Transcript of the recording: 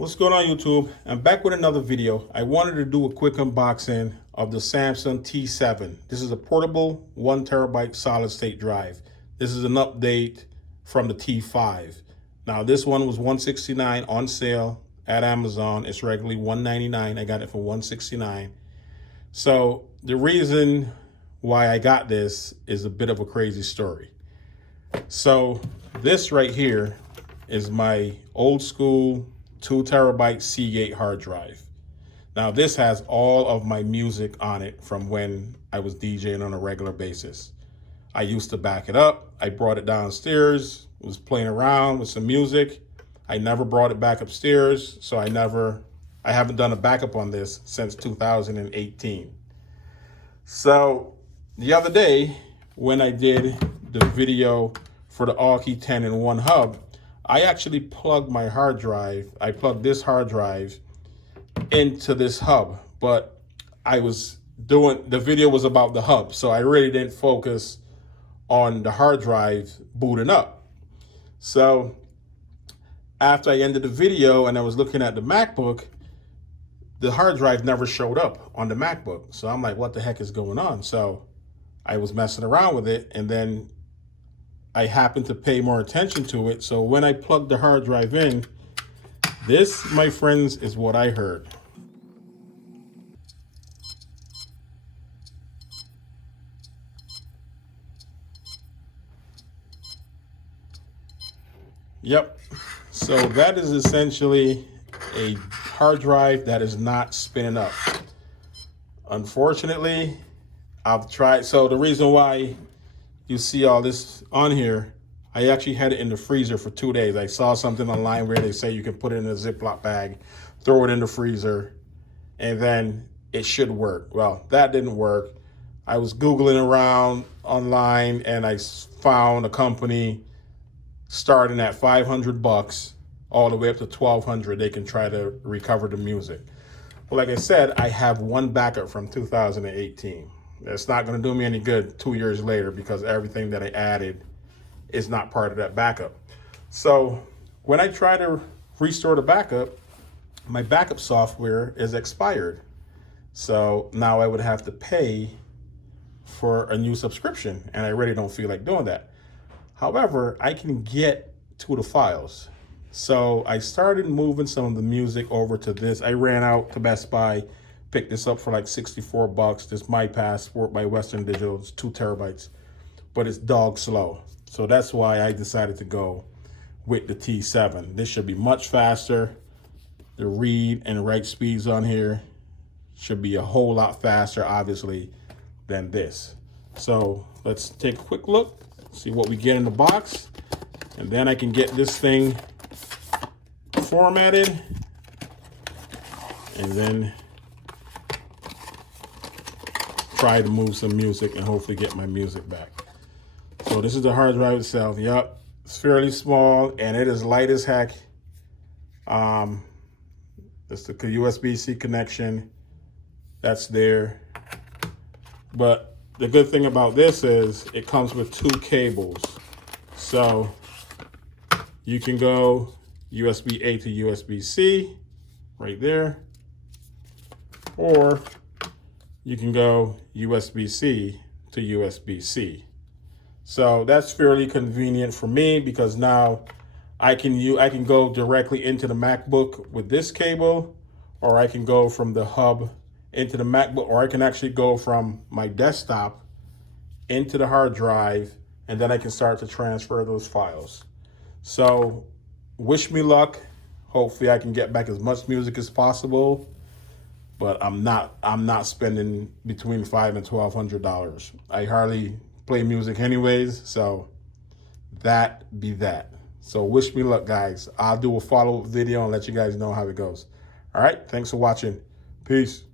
What's going on, YouTube? I'm back with another video. I wanted to do a quick unboxing of the Samsung T7. This is a portable 1 terabyte solid state drive. This is an update from the T5. Now this one was $169 on sale at Amazon. It's regularly $199. I got it for $169. So the reason why I got this is a bit of a crazy story. So this right here is my old school 2 terabyte Seagate hard drive. Now this has all of my music on it from when I was DJing on a regular basis. I used to back it up. I brought it downstairs, was playing around with some music. I never brought it back upstairs, so I haven't done a backup on this since 2018. So the other day when I did the video for the AllKey 10-in-1 hub, I actually plugged my hard drive. I plugged this hard drive into this hub, but the video was about the hub, so I really didn't focus on the hard drive booting up. So after I ended the video and I was looking at the MacBook, the hard drive never showed up on the MacBook. So I'm like, what the heck is going on? So I was messing around with it, and then I happened to pay more attention to it. So when I plugged the hard drive in, this, my friends, is what I heard. Yep. So that is essentially a hard drive that is not spinning up. Unfortunately, I've tried. So the reason why you see all this on here, I actually had it in the freezer for 2 days. I saw something online where they say you can put it in a Ziploc bag, throw it in the freezer, and then it should work. Well, that didn't work. I was Googling around online and I found a company starting at $500 all the way up to $1,200. They can try to recover the music. But like I said, I have one backup from 2018. It's not going to do me any good 2 years later because everything that I added is not part of that backup. So when I try to restore the backup, my backup software is expired. So now I would have to pay for a new subscription, and I really don't feel like doing that. However, I can get to the files. So I started moving some of the music over to this. I ran out to Best Buy, picked this up for like $64. This My Passport by Western Digital. It's 2 terabytes, but it's dog slow. So that's why I decided to go with the T7. This should be much faster. The read and write speeds on here should be a whole lot faster, obviously, than this. So let's take a quick look, see what we get in the box, and then I can get this thing formatted, and then try to move some music and hopefully get my music back. So this is the hard drive itself. Yep, it's fairly small and it is light as heck. It's the USB-C connection that's there. But the good thing about this is it comes with 2 cables. So you can go USB-A to USB-C right there, or you can go USB-C to USB-C. So that's fairly convenient for me because now I can go directly into the MacBook with this cable, or I can go from the hub into the MacBook, or I can actually go from my desktop into the hard drive, and then I can start to transfer those files. So wish me luck. Hopefully I can get back as much music as possible, but I'm not spending between $500 and $1,200. I hardly play music anyways, so that be that. So wish me luck, guys. I'll do a follow-up video and let you guys know how it goes. All right, thanks for watching. Peace.